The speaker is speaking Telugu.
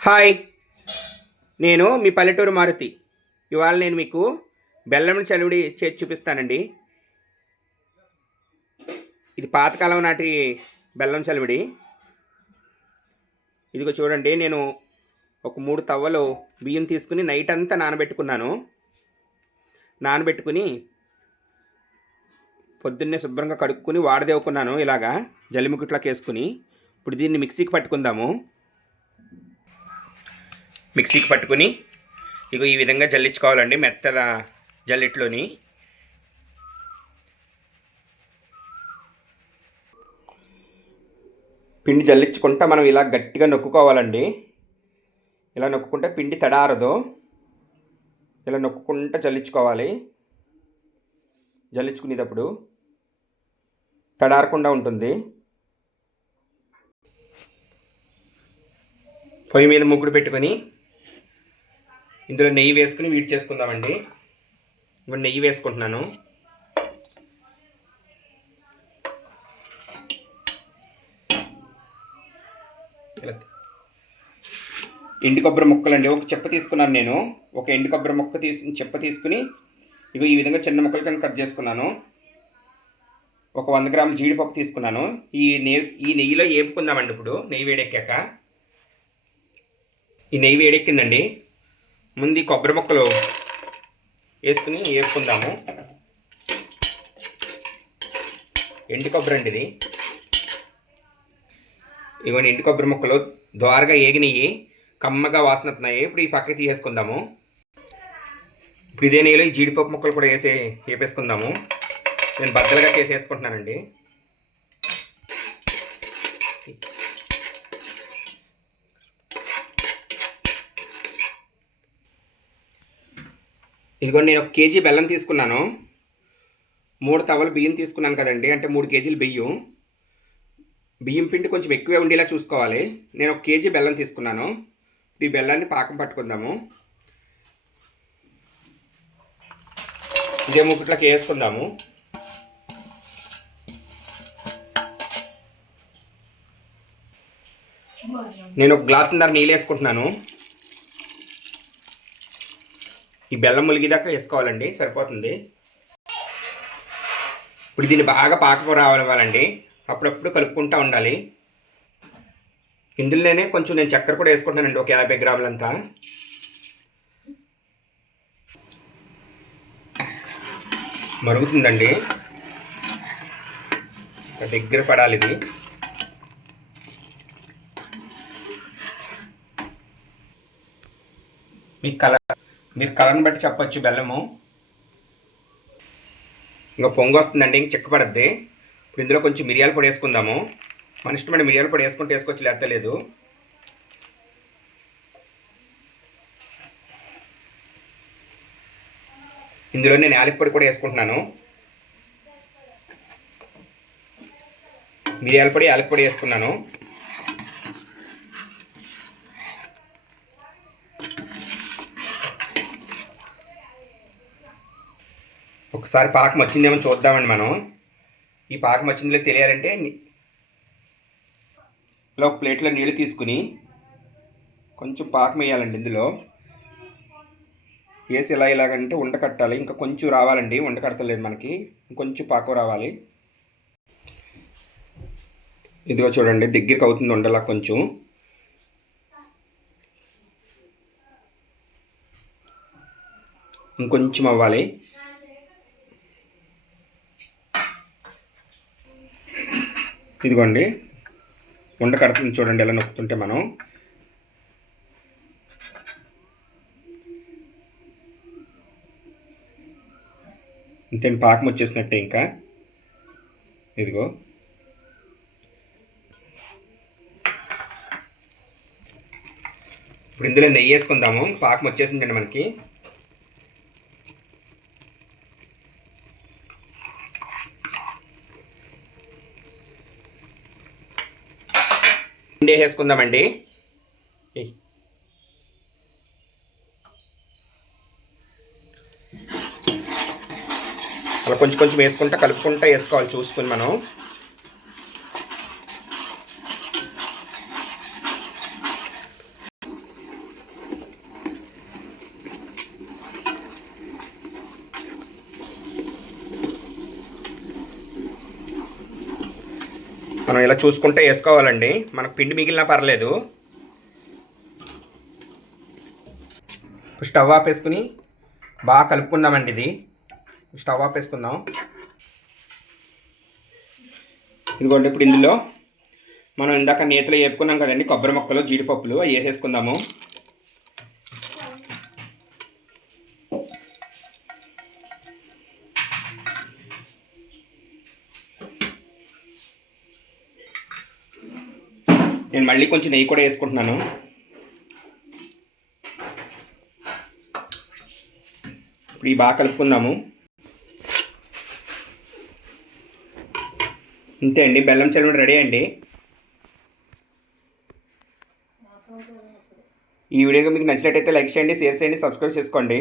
హాయ్. నేను మీ పల్లెటూరు మారుతి. ఇవాళ నేను మీకు బెల్లం చలివిడి చేసి చూపిస్తానండి. ఇది పాతకాలం నాటి బెల్లం చలివిడి. ఇదిగో చూడండి నేను ఒక మూడు తవ్వలు బియ్యం తీసుకుని నైట్ అంతా నానబెట్టుకున్నాను. నానబెట్టుకుని పొద్దున్నే శుభ్రంగా కడుక్కుని వాడదేవుకున్నాను ఇలాగా జల్లిముకుట్లోకి వేసుకుని ఇప్పుడు దీన్ని మిక్సీకి పట్టుకుందాము. మిక్సీకి పట్టుకుని ఇగో ఈ విధంగా జల్లించుకోవాలండి మెత్తల జల్లిట్లోని. పిండి జల్లించుకుంటా మనం ఇలా గట్టిగా నొక్కుకోవాలండి. ఇలా నొక్కుంటే పిండి తడారదు. ఇలా నొక్కుంటా జల్లించుకోవాలి. జల్లించుకునేటప్పుడు తడారకుండా ఉంటుంది. పొయ్యి మీద ముగ్గుడు పెట్టుకొని ఇందులో నెయ్యి వేసుకుని వీడి చేసుకుందామండి. ఇప్పుడు నెయ్యి వేసుకుంటున్నాను. ఎండు కొబ్బరి ముక్కలండి. ఒక చెప్ప తీసుకున్నాను నేను. ఒక ఎండు కొబ్బరి ముక్క తీసు చెప్ప తీసుకుని ఇగో ఈ విధంగా చిన్న ముక్కలు కింద కట్ చేసుకున్నాను. ఒక వంద గ్రాముల జీడిపప్పు తీసుకున్నాను. ఈ నెయ్యి ఈ నెయ్యిలో వేపుకుందామండి ఇప్పుడు. నెయ్యి వేడెక్కాక. ఈ నెయ్యి వేడెక్కిందండి. ముందు ఈ కొబ్బరి ముక్కలు వేసుకుని వేపుకుందాము ఎండు కొబ్బరి అండి ఇది. ఇవన్నీ ఎండు కొబ్బరి ముక్కలు ద్వారగా ఏగినవి కమ్మగా వాసన వస్తున్నాయి ఇప్పుడు ఈ పక్కకి తీసేసుకుందాము. ఇప్పుడు ఇదే నెయ్యిలో ఈ జీడిపప్పు ముక్కలు కూడా వేసి వేపేసుకుందాము నేను బద్దలుగా చేసి వేసుకుంటున్నానండి. ఇదిగోండి నేను ఒక కేజీ బెల్లం తీసుకున్నాను. మూడు తవ్వలు బియ్యం తీసుకున్నాను కదండి అంటే మూడు కేజీలు బియ్యం. బియ్యం పిండి కొంచెం ఎక్కువే ఉండేలా చూసుకోవాలి. నేను ఒక కేజీ బెల్లం తీసుకున్నాను. ఈ బెల్లాన్ని పాకం పట్టుకుందాము. ఇదే ముక్కట్లోకి వేసుకుందాము. నేను ఒక గ్లాసున్నర నీళ్ళు వేసుకుంటున్నాను. ఈ బెల్లం ములిగిదాకా వేసుకోవాలండి సరిపోతుంది. ఇప్పుడు దీన్ని బాగా పాకకు రావాలండి అప్పుడప్పుడు కలుపుకుంటూ ఉండాలి. ఇందులోనే కొంచెం నేను చక్కెర కూడా వేసుకుంటానండి ఒక యాభై గ్రాములంతా. మరుగుతుందండి. దగ్గర పడాలి ఇది. మీకు కలర్ మీరు కలర్ని బట్టి చెప్పచ్చు బెల్లము. ఇంకా పొంగు వస్తుందండి ఇంక చిక్కపడద్ది ఇప్పుడు ఇందులో కొంచెం మిరియాల పొడి వేసుకుందాము. మన ఇష్టమైన మిరియాల పొడి వేసుకుంటే వేసుకోవచ్చు లేకపోతే లేదు. ఇందులో నేను యాలకి పొడి కూడా వేసుకుంటున్నాను. మిరియాల పొడి యాలకి పొడి వేసుకున్నాను. ఒకసారి పాకం వచ్చిందేమో చూద్దామండి మనం. ఈ పాకం వచ్చిందో తెలియాలంటే ఇలా ఒక ప్లేట్లో నీళ్ళు తీసుకుని కొంచెం పాకం వేయాలండి ఇందులో. వేసి ఇలా ఇలాగంటే ఉండ కట్టాలి. ఇంకా కొంచెం రావాలండి. ఉండ కడతలేదు మనకి. ఇంకొంచెం పాకం రావాలి. ఇదిగో చూడండి దగ్గరికి అవుతుంది ఉండలా కొంచెం. ఇంకొంచెం అవ్వాలి. ఇదిగోండి. ఉండ కడుతుంది చూడండి ఎలా నొక్కుతుంటే మనం. ఇంతే పాకం వచ్చేసినట్టే ఇంకా. ఇదిగో. ఇప్పుడు ఇందులో నెయ్యి వేసుకుందాము. పాకం వచ్చేసిందండి మనకి. పిండి వేసుకుందామండి అలా కొంచెం కొంచెం వేసుకుంటా కలుపుకుంటా వేసుకోవాలి చూసుకుని మనం. మనం ఇలా చూసుకుంటే వేసుకోవాలండి. మనకు పిండి మిగిలినా పర్లేదు. స్టవ్ ఆపేసుకుని బాగా కలుపుకుందామండి ఇది. స్టవ్ ఆపేసుకుందాం. ఇదిగోండి ఇప్పుడు ఇందులో మనం ఇందాక నేతలు వేపుకున్నాం కదండి కొబ్బరి మొక్కలు జీడిపప్పులు అవి వేసేసుకుందాము. నేను మళ్ళీ కొంచెం నెయ్యి కూడా వేసుకుంటున్నాను. ఇప్పుడు ఇవి బాగా కలుపుకుందాము. ఇంతే అండి బెల్లం చల్లడం రెడీ అండి. ఈ వీడియో మీకు నచ్చినట్టయితే లైక్ చేయండి షేర్ చేయండి సబ్స్క్రైబ్ చేసుకోండి.